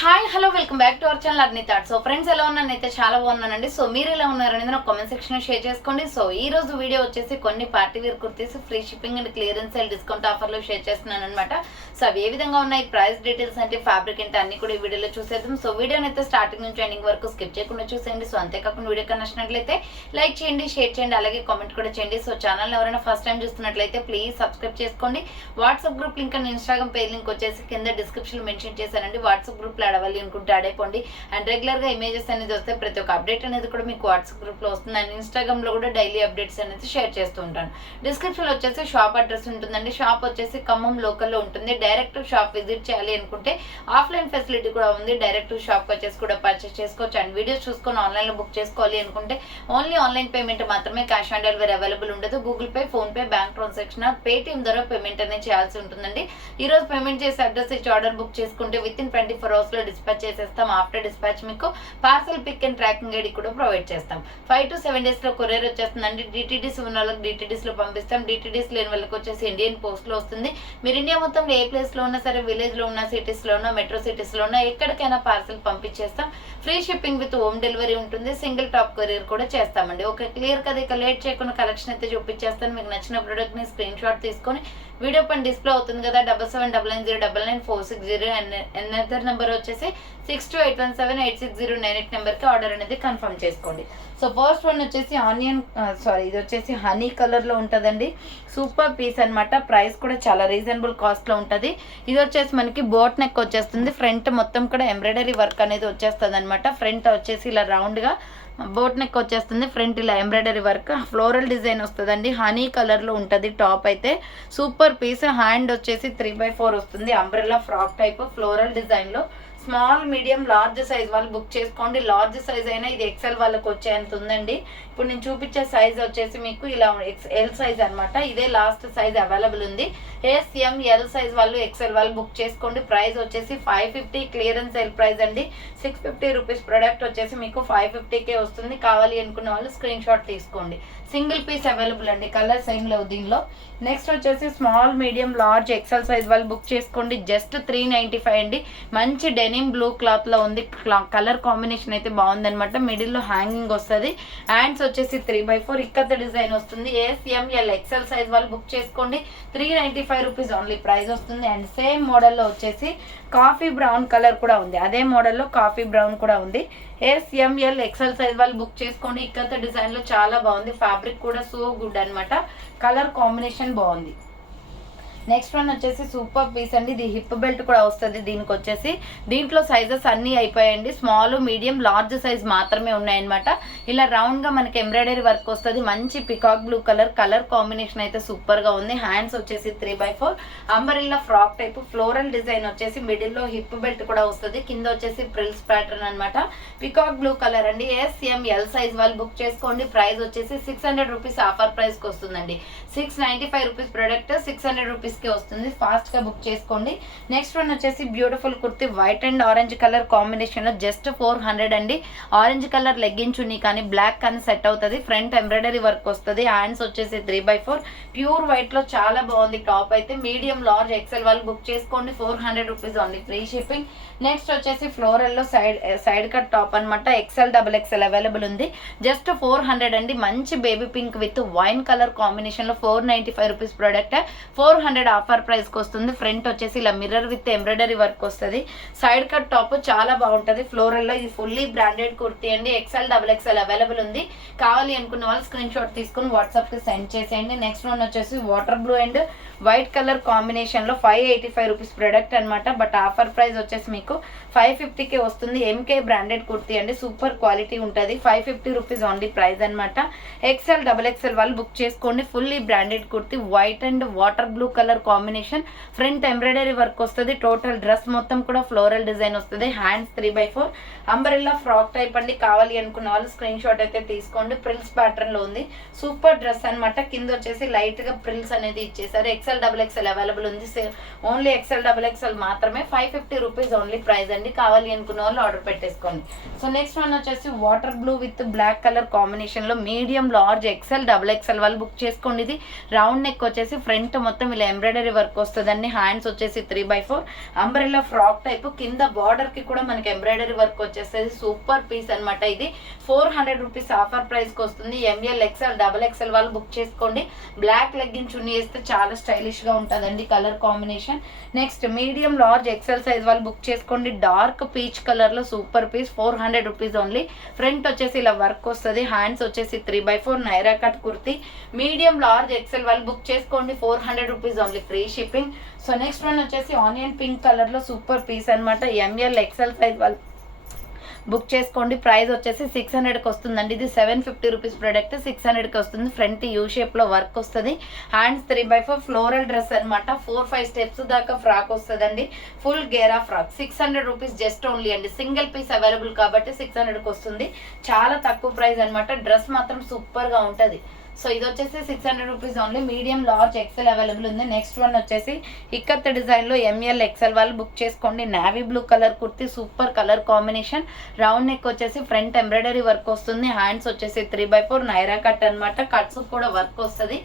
Hi hello welcome back to our channel Arni thoughts. So friends ఎలా ఉన్నాను అయితే చాలా బాగున్నానండి. సో మీరు ఎలా ఉన్నారనేది నాకు కామెంట్ సెక్షన్ షేర్ చేసుకోండి. సో ఈ రోజు వీడియో వచ్చేసి కొన్ని party wear kurtis free shipping and clearance sale discount ఆఫర్లో షేర్ చేస్తున్నాను అనమాట. సో అవి ఏ విధంగా ఉన్నాయి, ప్రైస్ డీటెయిల్స్ అంటే ఫ్యాబ్రిక్ అంటే అన్ని కూడా ఈ వీడియోలో చూసేద్దాం. సో వీడియోని అయితే స్టార్టింగ్ నుంచి ఎండింగ్ వరకు స్కిప్ చేయకుండా చూసేయండి. సో అంతేకాకుండా వీడియో నచ్చినట్లయితే లైక్ చేయండి, షేర్ చేయండి, అలాగే కామెంట్ కూడా చేయండి. సో ఛానల్ ఎవరైనా ఫస్ట్ టైం చూస్తున్నట్లయితే ప్లీజ్ సబ్స్క్రైబ్ చేసుకోండి. WhatsApp group link and Instagram page link వచ్చేసి కింద డిస్క్రిప్షన్ మెన్షన్ చేశానండి. వాట్సాప్ గ్రూప్ లో అడవాలి అనుకుంటే అయిపోండి. అండ్ రెగ్యులర్ గా ఇమేజెస్ అనేది వస్తే ప్రతి ఒక్క అప్డేట్ అనేది కూడా మీకు వాట్సాప్ గ్రూప్ లో వస్తుంది. అండ్ ఇన్స్టాగ్రామ్ లో కూడా డైలీ అప్డేట్స్ అనేది షేర్ చేస్తూ ఉంటాను. డిస్క్రిప్షన్ లో వచ్చేసి షాప్ అడ్రస్ ఉంటుందండి. షాప్ వచ్చేసి ఖమ్మం లోకల్ లో ఉంటుంది. డైరెక్ట్ షాప్ విజిట్ చేయాలి అనుకుంటే ఆఫ్లైన్ ఫెసిలిటీ కూడా ఉంది. డైరెక్ట్ షాప్ వచ్చేసి కూడా పర్చేస్ చేసుకోవచ్చు. అండ్ వీడియోస్ చూసుకొని ఆన్లైన్ లో బుక్ చేసుకోవాలి అనుకుంటే ఓన్లీ ఆన్లైన్ పేమెంట్ మాత్రమే, క్యాష్ ఆన్ డెలివరీ అవైలబుల్ ఉండదు. Google Pay, PhonePe, bank transaction, Paytm ద్వారా పేమెంట్ అనేది చేయాల్సి ఉంటుందండి. ఈ రోజు పేమెంట్ చేసి అడ్రస్ ఇచ్చి ఆర్డర్ బుక్ చేసుకుంటే విత్ ఇన్ 24 hours లో డిస్పాచ్ చేసేస్తాం. ఆఫ్టర్ డిస్పాచ్ మీకు parcel pick and tracking ID కూడా ప్రొవైడ్ చేస్తాం. 5 to 7 days లో కొరియర్ వచ్చేస్తుందండి. డిటిడిస్ ఉన్న వాళ్ళకి డిటిడిస్ లో పంపిస్తాం. డిటిడిస్ లేని వాళ్ళకి వచ్చేసి ఇండియన్ పోస్ట్ లో వస్తుంది. మీరు ఇండియా మొత్తంలో ఏ ప్లేస్ లో ఉన్నా సరే, విలేజ్ లో ఉన్న, సిటీస్ లో ఉన్న, మెట్రో సిటీస్ లో ఉన్న ఎక్కడికైనా పార్సల్ పంపించేస్తాం. Free shipping with home delivery ఉంటుంది. సింగిల్ టాప్ కొరియర్ కూడా చేస్తామండి. ఓకే, క్లియర్ కదా. ఇక లేట్ చేయకుండా కలెక్షన్ అయితే చూపించేస్తాను. మీకు నచ్చిన ప్రోడక్ట్ ని స్క్రీన్ షాట్ తీసుకొని వీడియో పైన డిస్ప్లే అవుతుంది కదా 7799099460 అండ్ ఎనదర్ నెంబర్ వచ్చేసి 6281786098 నెంబర్ కి ఆర్డర్ అనేది కన్ఫర్మ్ చేసుకోండి. సో ఫస్ట్ వన్ వచ్చేసి ఇది వచ్చేసి హనీ కలర్ లో ఉంటదండి. సూపర్ పీస్ అన్నమాట. ప్రైస్ కూడా చాలా రీజనబుల్ కాస్ట్ లో ఉంటది. ఇది వచ్చేసి మనకి బోట్ నెక్ వచ్చేస్తుంది. ఫ్రంట్ మొత్తం కూడా ఎంబ్రాయిడరీ వర్క్ అనేది వచ్చేస్తుంది అనమాట. ఫ్రంట్ వచ్చేసి ఇలా రౌండ్ గా బోట్ నెక్ వచ్చేస్తుంది. ఫ్రంట్ ఇలా ఎంబ్రాయిడరీ వర్క్, ఫ్లోరల్ డిజైన్ వస్తుందండి. హనీ కలర్ లో ఉంటది. టాప్ అయితే సూపర్ పీస్. హ్యాండ్ వచ్చేసి 3/4 వస్తుంది. Umbrella frock type floral design లో. స్మాల్, మీడియం, లార్జ్ సైజ్ వాళ్ళు బుక్ చేసుకోండి. లార్జ్ సైజ్ అయినా ఇది ఎక్సెల్ వాళ్ళకి వచ్చేంత ఉందండి. ఇప్పుడు నేను చూపించే సైజ్ వచ్చేసి మీకు ఇలా ఎల్ సైజ్ అనమాట. ఇదే లాస్ట్ సైజ్ అవైలబుల్ ఉంది. ఎల్ సైజ్ వాళ్ళు, ఎక్సెల్ వాళ్ళు బుక్ చేసుకోండి. ప్రైస్ వచ్చేసి 550 క్లియరెన్స్ సేల్ ప్రైస్ అండి. 650 రూపీస్ ప్రొడక్ట్ వచ్చేసి మీకు 550కే వస్తుంది. కావాలి అనుకున్న వాళ్ళు స్క్రీన్ షాట్ తీసుకోండి. సింగిల్ పీస్ అవైలబుల్ అండి. కలర్స్ ఏం లేవు దీనిలో. నెక్స్ట్ వచ్చేసి small, medium, large, XL size వాళ్ళు బుక్ చేసుకోండి. జస్ట్ 395 అండి. మంచి డెనిమ్ బ్లూ క్లాత్ లో ఉంది. కలర్ కాంబినేషన్ అయితే బాగుంది అనమాట. మిడిల్ లో హ్యాంగింగ్ వస్తుంది. హ్యాండ్స్ వచ్చేసి 3/4 ఇక్కత డిజైన్ వస్తుంది. ఎల్ ఎక్సెల్ సైజ్ వాళ్ళు బుక్ చేసుకోండి. 395 రూపీస్ ఓన్లీ ప్రైస్ వస్తుంది. అండ్ సేమ్ మోడల్లో వచ్చేసి కాఫీ బ్రౌన్ కలర్ కూడా ఉంది. అదే మోడల్లో కాఫీ బ్రౌన్ కూడా ఉంది. ఎల్ ఎక్సెల్ సైజ్ వాళ్ళు బుక్ చేసుకోండి. ఇక్కత డిజైన్ లో చాలా బాగుంది. ఫ్యాబ్రిక్ కూడా సో గుడ్ అనమాట. కలర్ కాంబినేషన్ బాగుంది. నెక్స్ట్ వన్ వచ్చేసి సూపర్ పీస్ అండి. ఇది హిప్ బెల్ట్ కూడా వస్తుంది దీనికి వచ్చేసి. దీంట్లో సైజెస్ అన్ని అయిపోయాయండి. స్మాల్, మీడియం, లార్జ్ సైజ్ మాత్రమే ఉన్నాయన్నమాట. ఇలా రౌండ్ గా మనకి ఎంబ్రాయిడరీ వర్క్ వస్తుంది. మంచి పికాక్ బ్లూ కలర్ కాంబినేషన్ అయితే సూపర్ గా ఉంది. హ్యాండ్స్ వచ్చేసి 3/4 umbrella frock type floral design వచ్చేసి మిడిల్ లో హిప్ బెల్ట్ కూడా వస్తుంది. కింద వచ్చేసి ప్రిల్స్ ప్యాటర్న్ అనమాట. పికాక్ బ్లూ కలర్ అండి. ఎల్ సైజ్ వాళ్ళు బుక్ చేసుకోండి. ప్రైస్ వచ్చేసి 600 రూపీస్ ఆఫర్ ప్రైస్ కి వస్తుందండి. 695 రూపీస్ ప్రొడక్ట్ 600 రూపీస్ కి వస్తుంది. ఫాస్ట్ గా బుక్ చేసుకోండి. నెక్స్ట్ వన్ వచ్చేసి beautiful kurti white and orange colour combination లో జస్ట్ 400 అండి. ఆరెంజ్ కలర్ లెగ్గిన్ చున్నీ కానీ బ్లాక్ కానీ సెట్ అవుతుంది. ఫ్రంట్ ఎంబ్రాయిడరీ వర్క్ వస్తుంది. హ్యాండ్స్ వచ్చేసి 3/4 ప్యూర్ వైట్ లో చాలా బాగుంది. టాప్ అయితే మీడియం, లార్జ్, ఎక్సెల్ వాళ్ళు బుక్ చేసుకోండి. 400 rupees only free shipping. Next వచ్చేసి ఫ్లోరల్ లో సైడ్ కట్ టాప్ అనమాట. XL అవైలబుల్ ఉంది. జస్ట్ 400 అండి. మంచి baby pink with wine colour combination లో 495 రూపీస్ ప్రొడక్ట్ 400 ఆఫర్ ప్రైస్ కి వస్తుంది. ఫ్రంట్ వచ్చేసి ఇలా మిర్రర్ విత్ ఎంబ్రాయిడరీ వర్క్ వస్తుంది. సైడ్ కట్ టాప్ చాలా బాగుంటది. ఫ్లోరల్ లో ఇది ఫుల్లీ బ్రాండెడ్ కుర్తీ అండి. XL అవైలబుల్ ఉంది. కావాలి అనుకున్న వాళ్ళు స్క్రీన్ షాట్ తీసుకుని వాట్సాప్ కి సెండ్ చేసేయండి. నెక్స్ట్ వన్ వచ్చేసి water blue and white colour combination లో 585 రూపీస్ ప్రొడక్ట్ అనమాట. బట్ ఆఫర్ ప్రైస్ వచ్చేసి మీకు 550కే వస్తుంది. MK బ్రాండెడ్ కుర్తీ అండి. సూపర్ క్వాలిటీ ఉంటుంది. 550 రూపీస్ ఓన్లీ ప్రైస్ అనమాట. XL వాళ్ళు బుక్ చేసుకోండి. Fully branded kurti white and water blue colour combination. Front embroidery work వస్తుంది. టోటల్ డ్రెస్ మొత్తం కూడా ఫ్లోరల్ డిజైన్ వస్తుంది. హ్యాండ్స్ 3/4 అంబ్రెల్లా ఫ్రాక్ టైప్ అండి. కావాలి అనుకున్న వాళ్ళు స్క్రీన్ షాట్ అయితే తీసుకోండి. ప్రిల్స్ ప్యాటర్న్ లో ఉంది. సూపర్ డ్రెస్ అనమాట. కింద వచ్చేసి లైట్ గా ప్రిల్స్ అనేది ఇచ్చేసారు. XL అవైలబుల్ ఉంది. ఓన్లీ XL మాత్రమే. 550 రూపీస్ ఓన్లీ ప్రైస్ అండి. కావాలి అనుకున్న వాళ్ళు ఆర్డర్ పెట్టేసుకోండి. సో నెక్స్ట్ వన్ వచ్చేసి water blue with black colour combination లో మీడియం, లార్జ్, XL వాళ్ళు బుక్ చేసుకోండి. ఇది రౌండ్ నెక్ వచ్చేసి ఫ్రంట్ మొత్తం ఇలా ఎంబ్రాయిడరీ వర్క్ వస్తుందండి. హ్యాండ్స్ వచ్చేసి 3/4 అంబ్రెల్లా ఫ్రాక్ టైప్, కింద బార్డర్ కి కూడా మనకి ఎంబ్రాయిడరీ వర్క్ వచ్చేస్తుంది. సూపర్ పీస్ అనమాట. ఇది 400 రూపీస్ ఆఫర్ ప్రైస్ కి వస్తుంది. ML XL XXL వాళ్ళు బుక్ చేసుకోండి. బ్లాక్ లెగ్గిన్ చున్నీ వేస్తే చాలా స్టైలిష్ గా ఉంటుందండి colour combination. Next medium large XL size వాళ్ళు బుక్ చేసుకోండి. డార్క్ పీచ్ కలర్ లో super piece, 400 rupees only. Front వచ్చేసి ఇలా వర్క్ వస్తుంది. హ్యాండ్స్ వచ్చేసి 3/4 Naira cut kurti. Medium large XL వాళ్ళు బుక్ చేసుకోండి. 400 rupees only, free shipping. So next one వచ్చేసి ఆనియన్ పింక్ కలర్ లో సూపర్ పీస్ అనమాట. ML XL సైజ్ వాళ్ళు బుక్ చేసుకోండి. ప్రైస్ వచ్చేసి 600కి వస్తుందండి. ఇది 750 రూపీస్ ప్రోడక్ట్, 600కి వస్తుంది. ఫ్రంట్ యూ షేప్ లో వర్క్ వస్తుంది. హ్యాండ్స్ 3/4 ఫ్లోరల్ డ్రెస్ అనమాట. 4-5 స్టెప్స్ దాకా ఫ్రాక్ వస్తుందండి. ఫుల్ గేరా ఫ్రాక్, 600 రూపీస్ జస్ట్ ఓన్లీ అండి. సింగిల్ పీస్ అవైలబుల్ కాబట్టి 600కి వస్తుంది. చాలా తక్కువ ప్రైస్ అనమాట. డ్రెస్ మాత్రం సూపర్ గా ఉంటది. సో ఇది వచ్చేసి 600 rupees only. Medium large XL available ఉంది. నెక్స్ట్ వన్ వచ్చేసి ఇక్కత్ డిజైన్ లో ML XL వాళ్ళు బుక్ చేసుకోండి. Navy blue colour kurti, super colour combination. Round neck వచ్చేసి ఫ్రంట్ ఎంబ్రాయిడరీ వర్క్ వస్తుంది. హ్యాండ్స్ వచ్చేసి 3/4 నైరా కట్ అనమాట. కట్స్ కూడా వర్క్ వస్తుంది.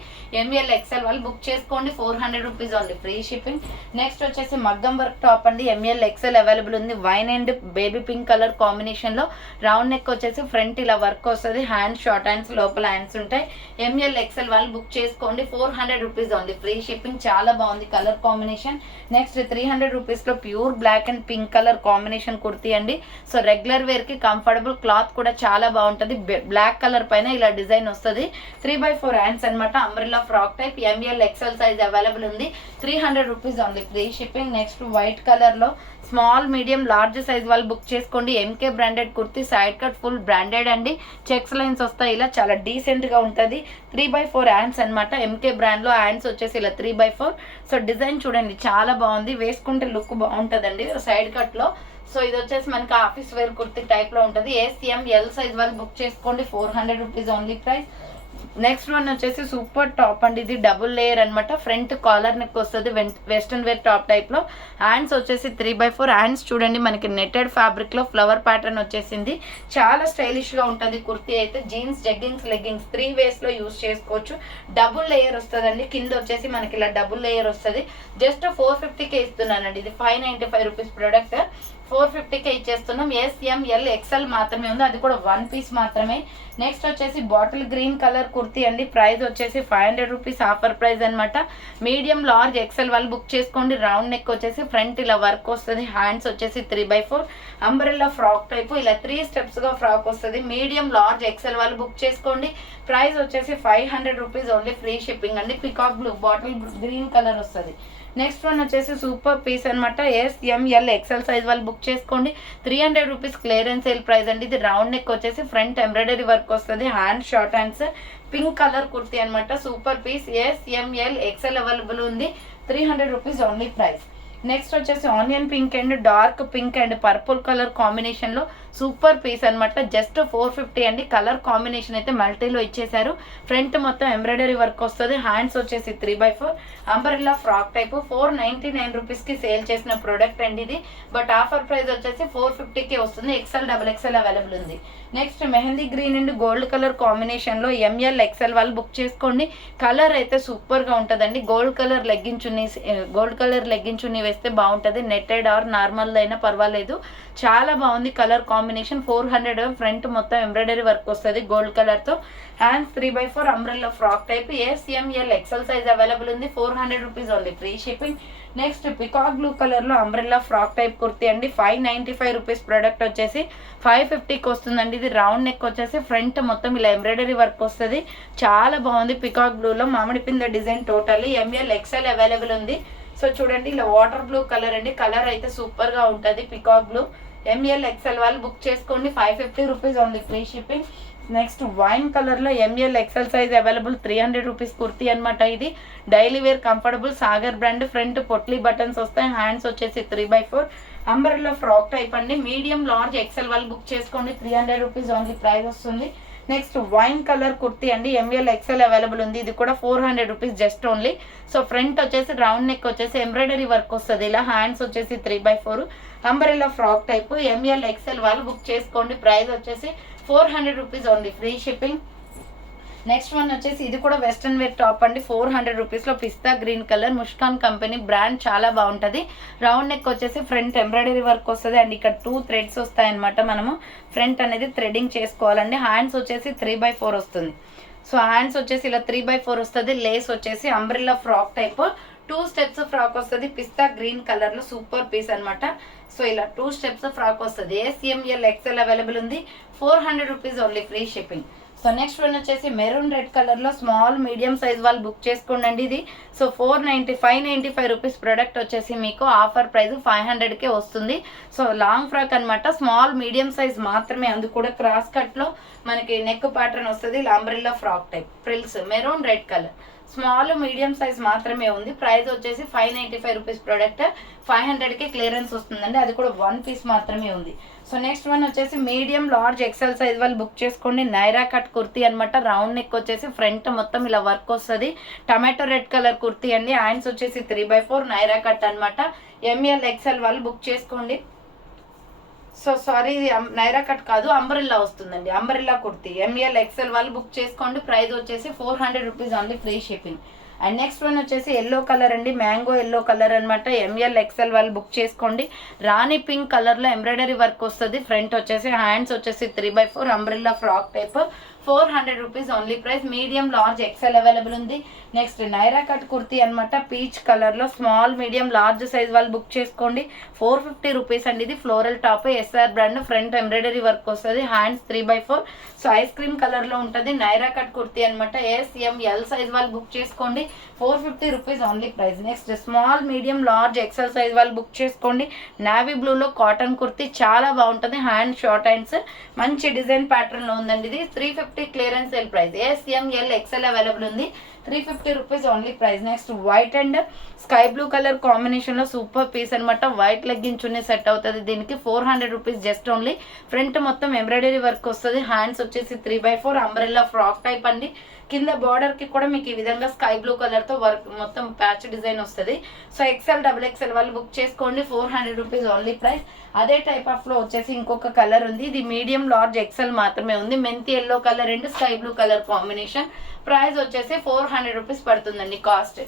ML XL వాళ్ళు బుక్ చేసుకోండి. 400 rupees only, free shipping. Next వచ్చేసి మగ్గం వర్క్ టాప్ అండి. ML XL అవైలబుల్ ఉంది. Wine and baby pink colour combination లో రౌండ్ నెక్ వచ్చేసి ఫ్రంట్ ఇలా వర్క్ వస్తుంది. హ్యాండ్స్ షార్ట్ హ్యాండ్స్, లోపల హ్యాండ్స్ ఉంటాయి. ML XL వాళ్ళు బుక్ చేసుకోండి. 400 రూపీస్ ఓన్లీ, ఫ్రీ షిప్పింగ్. చాలా బాగుంది కలర్ కాంబినేషన్. నెక్స్ట్ 300 రూపీస్ లో pure black and pink colour combination kurti అండి. సో రెగ్యులర్ వేర్ కి కంఫర్టబుల్, క్లాత్ కూడా చాలా బాగుంటది. బ్లాక్ కలర్ పైన ఇలా డిజైన్ వస్తుంది. 3/4 హ్యాండ్స్ అనమాట. Umbrella frock type. ML XL size available ఉంది. 300 rupees only, free shipping. Next white colour లో స్మాల్ మీడియం లార్జ్ సైజ్ వాళ్ళు బుక్ చేసుకోండి. MK branded kurti, side cut full branded అండి. చెక్స్ లైన్స్ వస్తాయి. ఇలా చాలా డీసెంట్ గా ఉంటది. 3/4 హ్యాండ్స్ అనమాట. MK బ్రాండ్ లో హ్యాండ్స్ వచ్చేసి ఇలా 3/4. సో డిజైన్ చూడండి చాలా బాగుంది. వేసుకుంటే లుక్ బాగుంటదండి సైడ్ కట్ లో. సో ఇది వచ్చేసి మనకి ఆఫీస్ వేర్ కుర్తీ టైప్ లో ఉంటది. SML సైజ్ వాళ్ళు బుక్ చేసుకోండి. 400 rupees only price. Next one వచ్చేసి సూపర్ టాప్ అండి. ఇది డబుల్ లేయర్ అనమాట. ఫ్రంట్ కాలర్ నెక్ వస్తుంది. వెస్టర్న్ వేర్ టాప్ టైప్ లో. హ్యాండ్స్ వచ్చేసి 3/4. హ్యాండ్స్ చూడండి మనకి నెట్టెడ్ ఫ్యాబ్రిక్ లో ఫ్లవర్ ప్యాటర్న్ వచ్చేసింది. చాలా స్టైలిష్ గా ఉంటది కుర్తీ అయితే. జీన్స్, జగ్గింగ్స్, లెగ్గింగ్స్ 3 వేస్ లో యూస్ చేసుకోవచ్చు. డబుల్ లేయర్ వస్తుందండి. కింద వచ్చేసి మనకి ఇలా డబుల్ లేయర్ వస్తుంది. జస్ట్ 450కే ఇస్తున్నానండి. ఇది 595 రూపీస్ ప్రోడక్ట్. 450కే ఇచ్చేస్తున్నాం. SML XL మాత్రమే ఉంది. అది కూడా 1 పీస్ మాత్రమే. నెక్స్ట్ వచ్చేసి బాటిల్ గ్రీన్ కలర్ కుర్తీ అండి. ప్రైస్ వచ్చేసి 500 రూపీస్ ఆఫర్ ప్రైస్ అనమాట. మీడియం లార్జ్ XL వాళ్ళు బుక్ చేసుకోండి. రౌండ్ నెక్ వచ్చేసి ఫ్రంట్ ఇలా వర్క్ వస్తుంది. హ్యాండ్స్ వచ్చేసి 3/4 అంబ్రెల్లా ఫ్రాక్ టైప్. ఇలా 3 స్టెప్స్ గా ఫ్రాక్ వస్తుంది. మీడియం లార్జ్ XL వాళ్ళు బుక్ చేసుకోండి. ప్రైస్ వచ్చేసి 500 రూపీస్ ఓన్లీ, ఫ్రీ షిప్పింగ్ అండి. Peacock blue bottle green colour వస్తుంది. నెక్స్ట్ వన్ వచ్చేసి సూపర్ పీస్ అనమాట. SML XL సైజ్ వాళ్ళు బుక్ చేసుకోండి. 300 రూపీస్ క్లియరెన్స్ సేల్ ప్రైస్ అండి. ఇది రౌండ్ నెక్ వచ్చేసి ఫ్రంట్ ఎంబ్రాయిడరీ వర్క్ వస్తుంది. Hand short hands, pink colour kurti అనమాట. Super piece. SML XL available ఉంది. 300 రూపీస్ ఓన్లీ ప్రైస్. నెక్స్ట్ వచ్చేసి onion pink and dark pink and purple colour combination లో super piece అనమాట. Just 450 అండి. Colour combination అయితే మల్టీలో ఇచ్చేసారు. Front మొత్తం ఎంబ్రాయిడరీ వర్క్ వస్తుంది. హ్యాండ్స్ వచ్చేసి 3/4 అంబ్రెల్లా ఫ్రాక్ టైప్. 499 రూపీస్ కి సేల్ చేసిన ప్రోడక్ట్ అండి ఇది. బట్ ఆఫర్ ప్రైస్ వచ్చేసి 450కే వస్తుంది. XL XXL అవైలబుల్ ఉంది. Next mehndi green and gold colour combination లో ML XL వాళ్ళు బుక్ చేసుకోండి. కలర్ అయితే సూపర్ గా ఉంటదండి. గోల్డ్ కలర్ లెగ్గిన్ చున్నీ వేస్తే బాగుంటది. నెట్టెడ్ ఆర్ నార్మల్ అయినా పర్వాలేదు. చాలా బాగుంది కలర్ కాంబినేషన్. 400. ఫ్రంట్ మొత్తం ఎంబ్రాయిడరీ వర్క్ వస్తుంది గోల్డ్ కలర్ తో. Hands 3/4 umbrella frock type. SML XL size available ఉంది. 400 rupees only, free shipping. Next peacock blue colour లో అంబ్రెల్లా ఫ్రాక్ టైప్ కుర్తీ అండి. 595 రూపీస్ ప్రోడక్ట్ వచ్చేసి 550కి వస్తుందండి. ఇది రౌండ్ నెక్ వచ్చేసి ఫ్రంట్ మొత్తం ఇలా ఎంబ్రాయిడరీ వర్క్ వస్తుంది. చాలా బాగుంది. పికాక్ బ్లూ లో మామిడి పింద design totally. ML XL available ఉంది. సో చూడండి ఇలా వాటర్ బ్లూ కలర్ అండి. కలర్ అయితే సూపర్ గా ఉంటది. Peacock blue. ML XL వాళ్ళు బుక్ చేసుకోండి. 550 rupees only, free shipping. Next wine colour లో ML XL size available. 300 rupees kurti అనమాట. ఇది daily wear comfortable. Sagar brand. Front potli buttons వస్తాయి. హ్యాండ్స్ వచ్చేసి 3/4 అంబ్రెల్లా ఫ్రాక్ టైప్ అండి. మీడియం లార్జ్ XL వాళ్ళు బుక్ చేసుకోండి. 300 రూపీస్ ఓన్లీ ప్రైస్ వస్తుంది. నెక్స్ట్ వైన్ కలర్ కుర్తీ అండి. ML XL అవైలబుల్ ఉంది. ఇది కూడా 400 rupees just only. So front వచ్చేసి రౌండ్ నెక్ వచ్చేసి ఎంబ్రాయిడరీ వర్క్ వస్తుంది. ఇలా హ్యాండ్స్ వచ్చేసి 3/4 umbrella frock type. ML XL వాళ్ళు బుక్ చేసుకోండి. ప్రైస్ వచ్చేసి 400 rupees only, free shipping. Next one వచ్చేసి ఇది కూడా వెస్ట్రన్ వేర్ టాప్ అండి. 400 రూపీస్లో పిస్తా green colour, Muskan company brand, చాలా బాగుంటుంది. రౌండ్ నెక్ వచ్చేసి ఫ్రంట్ ఎంబ్రాయిడరీ వర్క్ వస్తుంది అండ్ ఇక్కడ 2 థ్రెడ్స్ వస్తాయన్నమాట. మనము ఫ్రంట్ అనేది థ్రెడింగ్ చేసుకోవాలండి. హ్యాండ్స్ వచ్చేసి 3/4 వస్తుంది. సో హ్యాండ్స్ వచ్చేసి ఇలా 3/4 వస్తుంది. లేస్ వచ్చేసి umbrella frock type 2 steps frock వస్తుంది. పిస్తా గ్రీన్ కలర్లో సూపర్ పీస్ అనమాట. సో ఇలా 2 స్టెప్స్ ఫ్రాక్ వస్తుంది. SML XL అవైలబుల్ ఉంది. 400 rupees only, free shipping. So next one వచ్చేసి మెరూన్ రెడ్ కలర్లో స్మాల్ మీడియం సైజ్ వాళ్ళు బుక్ చేసుకోండి ఇది. సో 595 రూపీస్ ప్రోడక్ట్ వచ్చేసి మీకు ఆఫర్ ప్రైస్ 500కే వస్తుంది. సో లాంగ్ ఫ్రాక్ అనమాట, స్మాల్ మీడియం సైజ్ మాత్రమే, అందు కూడా క్రాస్ కట్లో మనకి నెక్ ప్యాటర్న్ వస్తుంది. Umbrella frock type frills, maroon red colour, small medium size మాత్రమే ఉంది. ప్రైస్ వచ్చేసి 595 రూపీస్ ప్రోడక్ట్ 500కే క్లియరెన్స్ వస్తుందండి. అది కూడా 1 పీస్ మాత్రమే ఉంది. సో నెక్స్ట్ వన్ వచ్చేసి మీడియం లార్జ్ ఎక్సెల్ సైజ్ వాళ్ళు బుక్ చేసుకోండి. నైరా కట్ కుర్తీ అనమాట. రౌండ్ నెక్ వచ్చేసి ఫ్రంట్ మొత్తం ఇలా వర్క్ వస్తుంది. టమాటో రెడ్ కలర్ కుర్తీ అండి. హ్యాండ్స్ వచ్చేసి 3/4 నైరా కట్ అనమాట. ML XL వాళ్ళు బుక్ చేసుకోండి. సో సారీ, ఇది నైరా కట్ కాదు, అంబ్రెల్లా వస్తుందండి. అంబ్రెల్లా కుర్తీ ML XL వాళ్ళు బుక్ చేసుకోండి. ప్రైస్ వచ్చేసి 400 rupees only, free shipping. And next one వచ్చేసి ఎల్లో కలర్ అండి, మ్యాంగో ఎల్లో కలర్ అనమాట. ML XL వాళ్ళు బుక్ చేసుకోండి. రాణి పింక్ కలర్లో ఎంబ్రాయిడరీ వర్క్ వస్తుంది. ఫ్రంట్ వచ్చేసి, హ్యాండ్స్ వచ్చేసి 3/4 umbrella frock type 400 rupees only price. Medium large XL available ఉంది. నెక్స్ట్ నైరా కట్ కుర్తీ అనమాట, పీచ్ కలర్లో స్మాల్ మీడియం లార్జ్ సైజ్ వాళ్ళు బుక్ చేసుకోండి. 450 రూపీస్ అండి. ఇది floral top, SR brand, front embroidery work వస్తుంది. హ్యాండ్స్ 3/4. సో ఐస్ క్రీమ్ కలర్లో ఉంటుంది. నైరా కట్ కుర్తీ అనమాట. SML సైజ్ వాళ్ళు బుక్ చేసుకోండి. 450 rupees only price. Next small medium large XL size వాళ్ళు బుక్ చేసుకోండి. నావీ బ్లూలో కాటన్ కుర్తీ చాలా బాగుంటుంది. హ్యాండ్ షార్ట్ హ్యాండ్స్, మంచి డిజైన్ ప్యాటర్న్లో ఉందండి. ఇది 350 clearance sale price. SML XL available ఉంది. 350 rupees only price. Next white and sky blue colour కాంబినేషన్లో సూపర్ పీస్ అనమాట. వైట్ లెగ్గిన్ చున్నీ సెట్ అవుతుంది. దీనికి 400 రూపీస్ జస్ట్ ఓన్లీ. ఫ్రంట్ మొత్తం ఎంబ్రాయిడరీ వర్క్ వస్తుంది. హ్యాండ్స్ వచ్చేసి 3/4 అంబ్రెల్లా ఫ్రాక్ టైప్ అండి. కింద బార్డర్ కి కూడా మీకు ఈ విధంగా స్కై బ్లూ కలర్ తో వర్క్ మొత్తం ప్యాచ్ డిజైన్ వస్తుంది. సో XL XXL వాళ్ళు బుక్ చేసుకోండి. 400 రూపీస్ ఓన్లీ ప్రైస్. అదే టైప్ ఆఫ్ లో వచ్చేసి ఇంకొక కలర్ ఉంది. ఇది మీడియం లార్జ్ XL మాత్రమే ఉంది. మెంతి yellow colour and sky blue colour combination. Price వచ్చేసి 400 రూపీస్ పడుతుందండి కాస్ట్.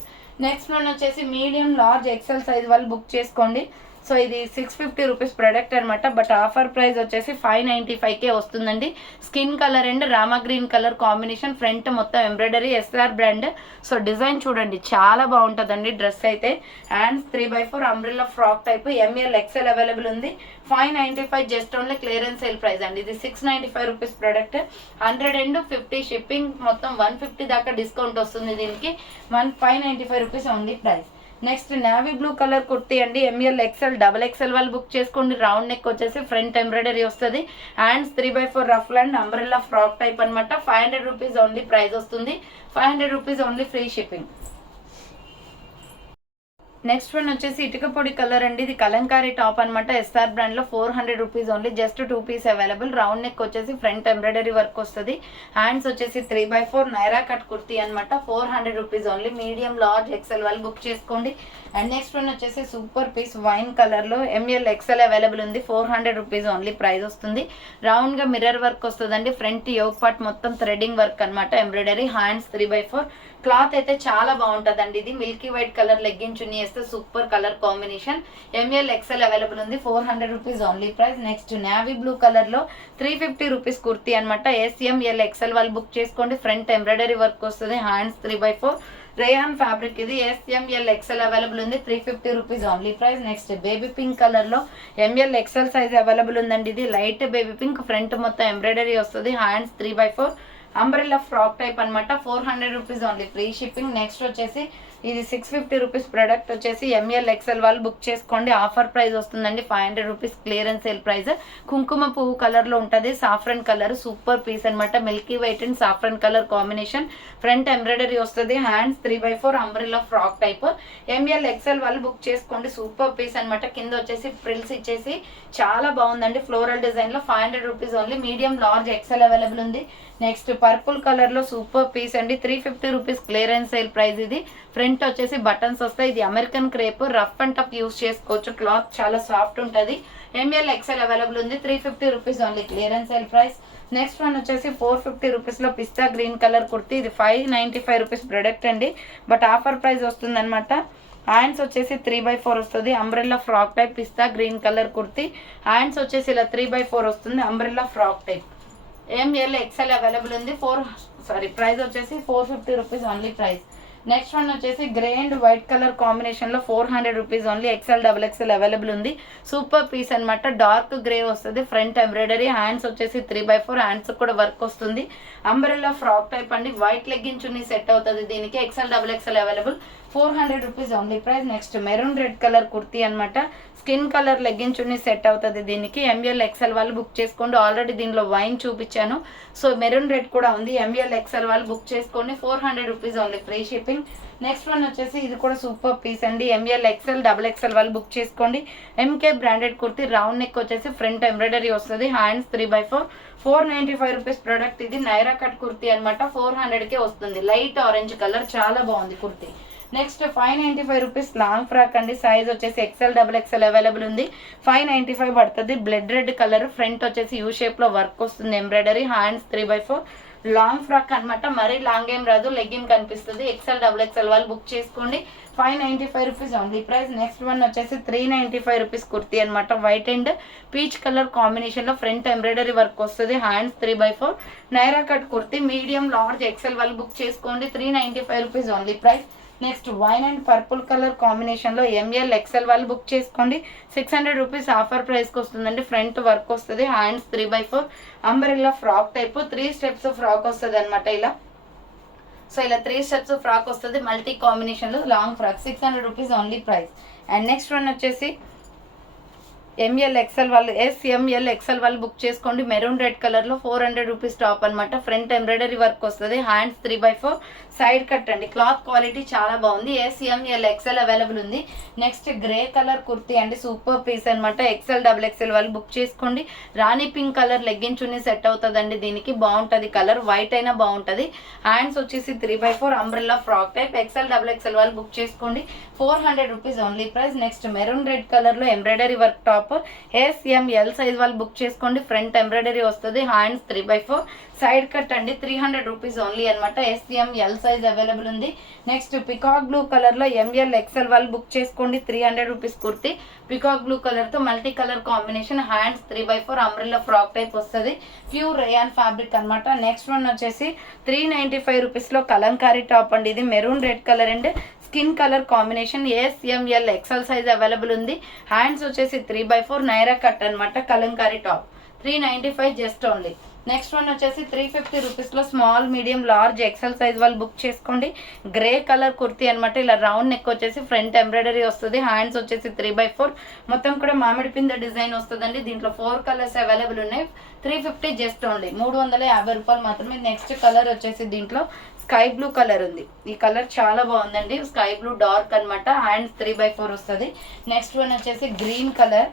నెక్స్ట్ వన్ వచ్చేసి మీడియం లార్జ్ XL సైజ్ వాళ్ళు బుక్ చేసుకోండి. సో ఇది 650 రూపీస్ ప్రోడక్ట్ అనమాట. బట్ ఆఫర్ ప్రైస్ వచ్చేసి 595కే వస్తుందండి. Skin colour and Rama green colour combination. Front మొత్తం embroidery, SR brand. So design చూడండి, చాలా బాగుంటుందండి డ్రెస్ అయితే. Hands 3/4 umbrella frock type. ML XL available ఉంది. 595 just only clearance sale price అండి. ఇది 695 రూపీస్ ప్రోడక్ట్. 150 షిప్పింగ్, మొత్తం 150 దాకా డిస్కౌంట్ వస్తుంది దీనికి. 595 rupees only price. Next navy blue colour kurti అండి. ML XL XXL వాళ్ళు బుక్ చేసుకోండి. రౌండ్ నెక్ వచ్చేసి ఫ్రంట్ ఎంబ్రాయిడరీ వస్తుంది. Hands 3/4 ruff and umbrella frock type అనమాట. 500 రూపీస్ ఓన్లీ ప్రైస్ వస్తుంది. 500 rupees only, free shipping. Next one వచ్చేసి ఇటుక పొడి కలర్ అండి. ఇది కలంకారీ టాప్ అనమాట. SR బ్రాండ్ లో 400 rupees only. Just 2 piece available. Round neck వచ్చేసి ఫ్రంట్ ఎంబ్రాయిడరీ వర్క్ వస్తుంది. హ్యాండ్స్ వచ్చేసి 3/4 నైరా కట్ కుర్తీ అనమాట. 400 rupees only. Medium large XL వాళ్ళు బుక్ చేసుకోండి. అండ్ నెక్స్ట్ వన్ వచ్చేసి సూపర్ పీస్ వైన్ కలర్ లో ML XL అవైలబుల్ ఉంది. 400 రూపీస్ ఓన్లీ ప్రైస్ వస్తుంది. రౌండ్ గా మిర్రర్ వర్క్ వస్తుందండి. ఫ్రంట్ యోగ్ పార్ట్ మొత్తం థ్రెడింగ్ వర్క్ అనమాట. ఎంబ్రాయిడరీ. హ్యాండ్స్ 3/4. క్లాత్ అయితే చాలా బాగుంటుందండి. ఇది Milky white colour legging chunni వేస్తే super colour combination. ML XL available ఉంది. 400 rupees only price. Next navy blue colour లో 350 రూపీస్ కుర్తీ అనమాట. SML XL వాళ్ళు బుక్ చేసుకోండి. ఫ్రంట్ ఎంబ్రాయిడరీ వర్క్ వస్తుంది. Hands 3/4 rayon fabric. ఇది SML XL అవైలబుల్ ఉంది. 350 rupees only price. Next baby pink colour లో ML XL size available ఉందండి. ఇది లైట్ బేబీ పింక్. ఫ్రంట్ మొత్తం ఎంబ్రాయిడరీ వస్తుంది. హ్యాండ్స్ 3/4 అంబ్రెల్లా ఫ్రాక్ టైప్ అనమాట. 400 rupees only, free shipping. Next వచ్చేసి ఇది 650 రూపీస్ ప్రోడక్ట్ వచ్చేసి ML XL వాళ్ళు బుక్ చేసుకోండి. ఆఫర్ ప్రైస్ వస్తుందండి 500 రూపీస్ క్లియరెన్స్ సేల్ ప్రైస్. కుంకుమ పువ్వు కలర్ లో ఉంటుంది. సాఫ్రన్ కలర్ సూపర్ పీస్ అనమాట. Milky white and saffron colour combination. Front embroidery వస్తుంది. Hands 3/4 umbrella frock type. ML XL వాళ్ళు బుక్ చేసుకోండి. సూపర్ పీస్ అనమాట. కింద వచ్చేసి ఫ్రిల్స్ ఇచ్చేసి చాలా బాగుందండి ఫ్లోరల్ డిజైన్ లో. 500 rupees only. Medium large XL available ఉంది. నెక్స్ట్ పర్పుల్ కలర్ లో సూపర్ పీస్ అండి. 350 రూపీస్ క్లియరెన్స్ సేల్ ప్రైస్. ఇది ఫ్రంట్ వచ్చేసి బటన్స్ వస్తాయి. ఇది American crepe. Rough and tough use చేసుకోవచ్చు. క్లాత్ చాలా సాఫ్ట్ ఉంటుంది. ఎంఎల్ ఎక్సెల్ అవైలబుల్ ఉంది. 350 rupees only, clearance sale price. Next one వచ్చేసి 450 రూపీస్లో పిస్తా గ్రీన్ కలర్ కుర్తీ. ఇది 595 రూపీస్ ప్రొడక్ట్ అండి, బట్ ఆఫర్ ప్రైస్ వస్తుంది అనమాట. హ్యాండ్స్ వచ్చేసి 3/4 వస్తుంది. Umbrella frock type pista green colour kurti. Hands వచ్చేసి ఇలా 3/4 వస్తుంది, umbrella frock type. M L XL available ఉంది. ప్రైస్ వచ్చేసి 450 rupees only price. Next one వచ్చేసి గ్రే అండ్ వైట్ కలర్ కాంబినేషన్లో 400 rupees only, XL XXL available ఉంది. సూపర్ పీస్ అనమాట, డార్క్ గ్రే వస్తుంది. ఫ్రంట్ ఎంబ్రాయిడరీ, హ్యాండ్స్ వచ్చేసి 3/4, హ్యాండ్స్ కూడా వర్క్ వస్తుంది. అంబ్రెల్లా ఫ్రాక్ టైప్ అండి, వైట్ లెగ్గిన్ చున్నీ సెట్ అవుతుంది దీనికి. XL XXL available, 400 rupees only price. Next maroon red colour kurti అనమాట, skin colour legging chunni set అవుతుంది దీనికి. ఎంఎల్ ఎక్సెల్ వాళ్ళు బుక్ చేసుకోండి. ఆల్రెడీ దీనిలో వైన్ చూపించాను, సో మెరూన్ రెడ్ కూడా ఉంది. ఎంఎల్ ఎక్సెల్ వాళ్ళు బుక్ చేసుకోండి, 400 rupees only, free shipping. Next one వచ్చేసి ఇది కూడా సూపర్ పీస్ అండి. ఎంఎల్ XXL వాళ్ళు బుక్ చేసుకోండి. MK branded kurti, round neck వచ్చేసి ఫ్రంట్ ఎంబ్రాయిడరీ వస్తుంది. Hands 3/4, 495 rupees product. ఇది నైరా కట్ కుర్తీ అనమాట, 400కే వస్తుంది. లైట్ ఆరెంజ్ కలర్, చాలా బాగుంది kurti. Next 595 rupees long frock అండి. సైజ్ వచ్చేసి XXL అవైలబుల్ ఉంది. 595 పడుతుంది. బ్లడ్ రెడ్ కలర్, ఫ్రంట్ వచ్చేసి యూ షేప్లో వర్క్ వస్తుంది ఎంబ్రాయిడరీ. హ్యాండ్స్ 3/4, లాంగ్ ఫ్రాక్ అనమాట, మరీ లాంగ్ ఏం రాదు, లెగ్గిన్ కనిపిస్తుంది. XXL వాళ్ళు బుక్ చేసుకోండి, 595 rupees only price. Next one వచ్చేసి 395 రూపీస్ కుర్తీ అనమాట, వైట్ అండ్ పీచ్ కలర్ కాంబినేషన్లో ఫ్రంట్ ఎంబ్రాయిడరీ వర్క్ వస్తుంది. Hands 3/4, Naira cut kurti, medium large XL వాళ్ళు బుక్ చేసుకోండి, 395 rupees only price. Next wine and purple colour కాంబినేషన్లో ఎంఎల్ ఎక్సెల్ వాళ్ళు బుక్ చేసుకోండి, 600 రూపీస్ ఆఫర్ ప్రైస్కి వస్తుందండి. ఫ్రంట్ వర్క్ వస్తుంది. Hands 3/4, umbrella frock type, 3 steps frock వస్తుంది అనమాట ఇలా. సో ఇలా 3 స్టెప్స్ ఫ్రాక్ వస్తుంది, మల్టీ కాంబినేషన్లో long frock, 600 rupees only price. And next one వచ్చేసి ఎంఎల్ ఎక్సెల్ వాళ్ళు, SML XL వాళ్ళు బుక్ చేసుకోండి. మెరూన్ రెడ్ కలర్లో 400 రూపీస్ టాప్ అనమాట, ఫ్రంట్ ఎంబ్రాయిడరీ వర్క్ వస్తుంది. హ్యాండ్స్ 3/4, సైడ్ కట్ అండి, క్లాత్ క్వాలిటీ చాలా బాగుంది. SML XL అవైలబుల్ ఉంది. నెక్స్ట్ గ్రే కలర్ కుర్తీ అండి, సూపర్ పీస్ అనమాట, XXL వాళ్ళు బుక్ చేసుకోండి. రాణి pink colour legging chunni set అవుతుందండి దీనికి, బాగుంటుంది కలర్, వైట్ అయినా బాగుంటుంది. హ్యాండ్స్ వచ్చేసి 3/4, అంబ్రెల్లా ఫ్రాక్ టైప్, XXL వాళ్ళు బుక్ చేసుకోండి, 400 rupees only price. Next maroon red కలర్లో embroidery work top, SML size వాళ్ళు బుక్ చేసుకోండి. ఫ్రంట్ ఎంబ్రాయిడరీ వస్తుంది. హ్యాండ్స్ 3/4, సైడ్ కట్ అండి, 300 రూపీస్ ఓన్లీ అనమాట. SML సైజ్ అవైలబుల్ ఉంది. నెక్స్ట్ పికాక్ బ్లూ కలర్లో ఎంఎల్ XL వాళ్ళు బుక్ చేసుకోండి, 300 రూపీస్ కుర్తీ, పికాక్ బ్లూ కలర్తో multi colour combination. Hands 3/4, umbrella frock type వస్తుంది, ప్యూర్ రేయాన్ ఫ్యాబ్రిక్ అనమాట. నెక్స్ట్ వన్ వచ్చేసి 395 రూపీస్లో కలంకారీ టాప్ అండి, ఇది maroon red colour and skin colour combination. SML XL size available ఉంది. హ్యాండ్స్ వచ్చేసి 3/4, నైరా కట్ అనమాట, kalamkari top, 395 just only. Next one వచ్చేసి 350 రూపీస్లో small medium large XL size వాళ్ళు బుక్ చేసుకోండి. గ్రే కలర్ కుర్తీ అనమాట, ఇలా రౌండ్ నెక్ వచ్చేసి ఫ్రంట్ ఎంబ్రాయిడరీ వస్తుంది. హ్యాండ్స్ వచ్చేసి 3/4, మొత్తం కూడా మామిడి పింద డిజైన్ వస్తుందండి. దీంట్లో 4 కలర్స్ అవైలబుల్ ఉన్నాయి. 350 జస్ట్ ఓన్లీ, 350 రూపాయలు మాత్రమే. నెక్స్ట్ కలర్ వచ్చేసి దీంట్లో స్కై బ్లూ కలర్ ఉంది. ఈ కలర్ చాలా బాగుందండి, స్కై బ్లూ డార్క్ అనమాట. హ్యాండ్స్ 3/4 వస్తుంది. నెక్స్ట్ వన్ వచ్చేసి green colour.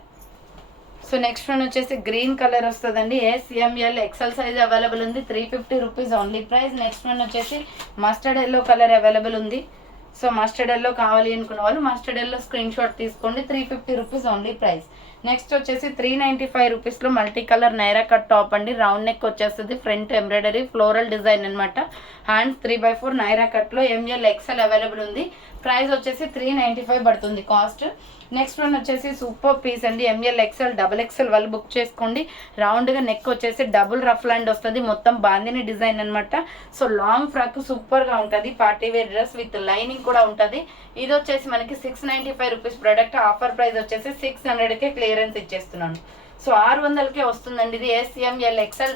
So next one వచ్చేసి గ్రీన్ కలర్ వస్తుందండి. SML XL సైజ్ అవైలబుల్ ఉంది, 350 rupees only price. Next one వచ్చేసి మస్టర్డ్ ఎల్లో కలర్ అవైలబుల్ ఉంది. సో మస్టర్డ్ ఎల్లో కావాలి అనుకున్న వాళ్ళు మస్టర్డ్ ఎల్లో స్క్రీన్ షాట్ తీసుకోండి, 350 రూపీస్ ఓన్లీ ప్రైస్. నెక్స్ట్ వచ్చేసి 395 రూపీస్లో multi colour Naira cut top అండి, రౌండ్ నెక్ వచ్చేస్తుంది, ఫ్రంట్ ఎంబ్రాయిడరీ ఫ్లోరల్ డిజైన్ అనమాట. హ్యాండ్స్ 3/4, నైరా కట్లో ML XL అవైలబుల్ ఉంది. ప్రైస్ వచ్చేసి 395 పడుతుంది కాస్ట్. నెక్స్ట్ వన్ వచ్చేసి సూపర్ పీస్ అండి, ML XL వాళ్ళు బుక్ చేసుకోండి. రౌండ్గా నెక్ వచ్చేసి డబుల్ రఫ్ ల్యాండ్ వస్తుంది, మొత్తం బాందిని డిజైన్ అనమాట. సో లాంగ్ ఫ్రాక్ సూపర్గా ఉంటుంది, party wear dress with lining కూడా ఉంటుంది. ఇది వచ్చేసి మనకి 695 రూపీస్ ప్రోడక్ట్, ఆఫర్ ప్రైస్ వచ్చేసి 600కే క్లియరెన్స్ ఇచ్చేస్తున్నాను. సో 600కే వస్తుందండి ఇది. SML XL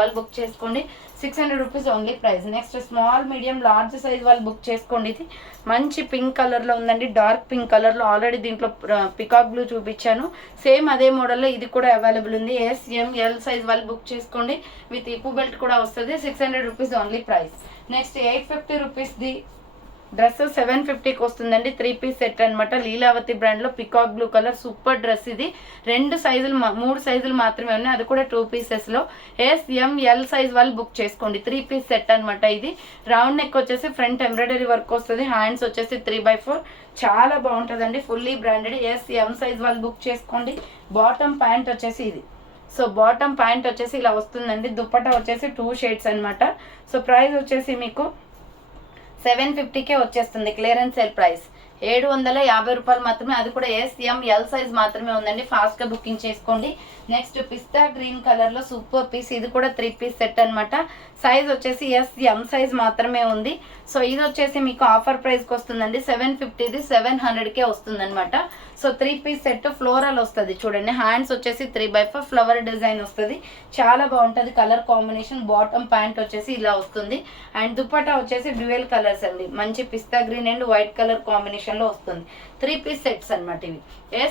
వాళ్ళు బుక్ చేసుకోండి, 600 rupees only price. Next small medium large size వాళ్ళు బుక్ చేసుకోండి. ఇది మంచి పింక్ కలర్లో ఉందండి, డార్క్ పింక్ కలర్లో. ఆల్రెడీ దీంట్లో పికాక్ బ్లూ చూపించాను, సేమ్ అదే మోడల్లో ఇది కూడా అవైలబుల్ ఉంది. SML సైజ్ వాళ్ళు బుక్ చేసుకోండి, విత్ ఇప్పు బెల్ట్ కూడా వస్తుంది, 600 రూపీస్ ఓన్లీ ప్రైస్. నెక్స్ట్ 850 రూపీస్ది డ్రెస్ 750కి వస్తుందండి. 3 పీస్ సెట్ అనమాట. లీలావతి బ్రాండ్లో peacock blue colour super dress ఇది. 3 సైజులు మాత్రమే ఉన్నాయి, అది కూడా 2 పీసెస్లో. SML సైజ్ వాళ్ళు బుక్ చేసుకోండి. 3 పీస్ సెట్ అనమాట ఇది. రౌండ్ నెక్ వచ్చేసి ఫ్రంట్ ఎంబ్రాయిడరీ వర్క్ వస్తుంది. హ్యాండ్స్ వచ్చేసి 3/4 చాలా బాగుంటుందండి. Fully branded. SM సైజ్ వాళ్ళు బుక్ చేసుకోండి. బాటమ్ ప్యాంట్ వచ్చేసి ఇది. సో బాటమ్ ప్యాంట్ వచ్చేసి ఇలా వస్తుందండి. దుప్పటా వచ్చేసి 2 షేడ్స్ అనమాట. సో ప్రైస్ వచ్చేసి మీకు 750కే వచ్చేస్తుంది. క్లియరెన్స్ సేల్ ప్రైస్ 750 రూపాయలు మాత్రమే, అది కూడా SML సైజ్ మాత్రమే ఉందండి. ఫాస్ట్గా బుకింగ్ చేసుకోండి. నెక్స్ట్ పిస్తా గ్రీన్ కలర్లో సూపర్ పీస్, ఇది కూడా 3 పీస్ సెట్ అనమాట. సైజ్ వచ్చేసి SM సైజ్ మాత్రమే ఉంది. సో ఇది వచ్చేసి మీకు ఆఫర్ ప్రైస్కి వస్తుందండి. 750ది 700కే వస్తుందన్నమాట. సో 3 పీస్ సెట్ ఫ్లోరల్ వస్తుంది చూడండి. హ్యాండ్స్ వచ్చేసి 3/4 ఫ్లవర్ డిజైన్ వస్తుంది. చాలా బాగుంటుంది కలర్ కాంబినేషన్. బాటమ్ ప్యాంట్ వచ్చేసి ఇలా వస్తుంది. అండ్ దుపట్టా వచ్చేసి డ్యూయల్ కలర్స్ అండి. మంచి పిస్తా గ్రీన్ అండ్ వైట్ కలర్ కాంబినేషన్లో వస్తుంది. 3 పీస్ సెట్స్ అనమాట ఇవి.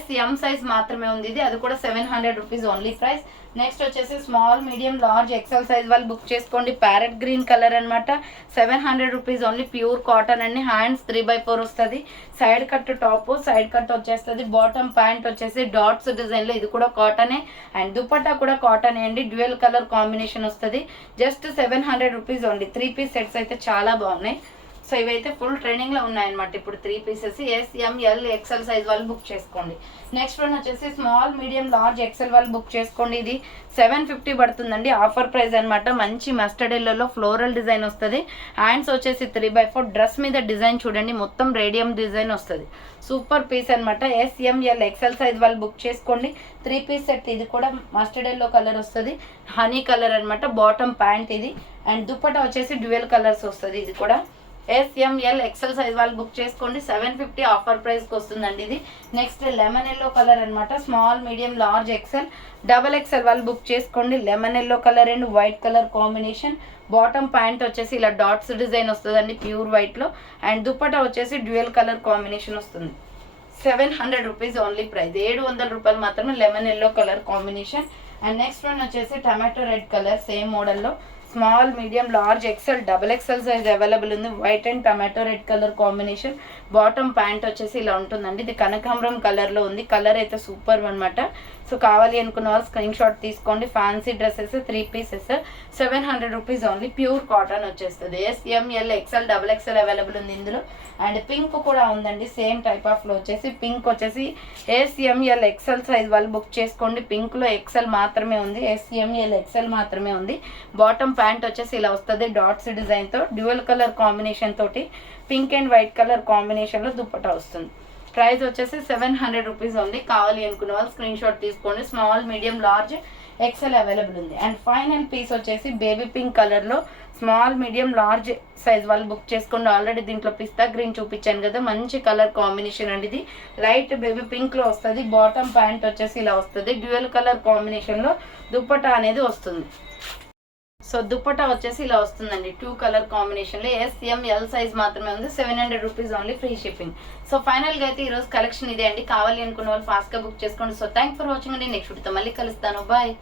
SM సైజ్ మాత్రమే ఉంది ఇది, అది కూడా 700 రూపీస్ ఓన్లీ ప్రైస్. నెక్స్ట్ వచ్చేసి small medium large XL size వాళ్ళు బుక్ చేసుకోండి. ప్యారెట్ గ్రీన్ కలర్ అనమాట. 700 రూపీస్ ఓన్లీ. ప్యూర్ కాటన్ అండి. హ్యాండ్స్ 3/4 వస్తుంది. Side cut top, side cut వచ్చేస్తుంది. బాటమ్ ప్యాంట్ వచ్చేసి డాట్స్ డిజైన్లో, ఇది కూడా కాటనే. అండ్ దుపట్టా కూడా కాటనే అండి. డ్యూయల్ కలర్ కాంబినేషన్ వస్తుంది. Just 700 rupees only. 3 piece sets అయితే చాలా బాగున్నాయి. సో ఇవైతే ఫుల్ ట్రెండింగ్లో ఉన్నాయన్నమాట ఇప్పుడు 3 పీసెస్. SML XL సైజ్ వాళ్ళు బుక్ చేసుకోండి. నెక్స్ట్ వన్ వచ్చేసి స్మాల్ మీడియం లార్జ్ ఎక్సెల్ వాళ్ళు బుక్ చేసుకోండి. ఇది 750 పడుతుందండి. ఆఫర్ ప్రైస్ అనమాట. మంచి మస్టర్డ్ ఎల్లోలో ఫ్లోరల్ డిజైన్ వస్తుంది. హ్యాండ్స్ వచ్చేసి 3/4. డ్రెస్ మీద డిజైన్ చూడండి, మొత్తం రేడియం డిజైన్ వస్తుంది. సూపర్ పీస్ అనమాట. SML XL సైజ్ వాళ్ళు బుక్ చేసుకోండి. 3 పీస్ సెట్, ఇది కూడా మస్టర్డ్ ఎల్లో కలర్ వస్తుంది. హనీ కలర్ అనమాట. బాటమ్ ప్యాంట్ ఇది. అండ్ దుపట్టా వచ్చేసి డ్యూయల్ కలర్స్ వస్తుంది. ఇది కూడా SML XL సైజ్ వాళ్ళు బుక్ చేసుకోండి. 750 ఆఫర్ ప్రైస్కి వస్తుందండి ఇది. నెక్స్ట్ లెమన్ ఎల్లో కలర్ అనమాట. Small medium large XL XXL వాళ్ళు బుక్ చేసుకోండి. Lemon yellow colour and white colour combination. Bottom pant వచ్చేసి ఇలా డాట్స్ డిజైన్ వస్తుందండి ప్యూర్ వైట్లో. అండ్ దుపట్టా వచ్చేసి డ్యూయల్ కలర్ కాంబినేషన్ వస్తుంది. 700 రూపీస్ ఓన్లీ ప్రైస్. 700 రూపాయలు మాత్రమే. Lemon yellow colour combination. And next one వచ్చేసి టమాటో రెడ్ కలర్ సేమ్ మోడల్లో. Small medium large XL XXL size available ఉంది. White and tomato red colour combination. Bottom pant వచ్చేసి ఇలా ఉంటుందండి. ఇది కనకాంబరం కలర్లో ఉంది. కలర్ అయితే సూపర్ అనమాట. సో కావాలి అనుకున్న వాళ్ళు స్క్రీన్ షాట్ తీసుకోండి. Fancy dresses 3 pieces 700 rupees only. Pure cotton వచ్చేస్తుంది. SML XL XXL అవైలబుల్ ఉంది ఇందులో. అండ్ పింక్ కూడా ఉందండి. సేమ్ టైప్ ఆఫ్లో వచ్చేసి పింక్ వచ్చేసి SML XL సైజ్ వాళ్ళు బుక్ చేసుకోండి. పింక్లో XL మాత్రమే ఉంది. SML XL మాత్రమే ఉంది. బాటమ్ ప్యాంట్ వచ్చేసి ఇలా వస్తుంది డాట్స్ డిజైన్తో. డ్యూయల్ కలర్ కాంబినేషన్ తోటి పింక్ అండ్ వైట్ కలర్ కాంబినేషన్లో దుపట్టా వస్తుంది. ప్రైస్ వచ్చేసి 700 రూపీస్ ఉంది. కావాలి అనుకున్న వాళ్ళు స్క్రీన్ షాట్ తీసుకోండి. Small medium large XL available ఉంది. అండ్ ఫైనల్ పీస్ వచ్చేసి బేబీ పింక్ కలర్లో స్మాల్ మీడియం లార్జ్ సైజ్ వాళ్ళు బుక్ చేసుకోండి. ఆల్రెడీ దీంట్లో పిస్తా గ్రీన్ చూపించాను కదా, మంచి కలర్ కాంబినేషన్ అండి ఇది. లైట్ బేబీ పింక్లో వస్తుంది. బాటమ్ ప్యాంట్ వచ్చేసి ఇలా వస్తుంది. డ్యూయల్ కలర్ కాంబినేషన్లో దుపట్టా అనేది వస్తుంది. సో దుపట్టా వచ్చేసి ఇలా వస్తుందండి 2 కలర్ కాంబినేషన్లో. SML సైజ్ మాత్రమే ఉంది. 700 rupees only. Free shipping. So ఫైనల్గా అయితే ఈరోజు కలెక్షన్ ఇదే అండి. కావాలి అనుకున్న వాళ్ళు ఫాస్ట్గా బుక్ చేసుకోండి. సో థ్యాంక్స్ ఫర్ వాచింగ్ అండి. నెక్స్ట్ వీడియోతో మళ్ళీ కలుస్తాను. బాయ్.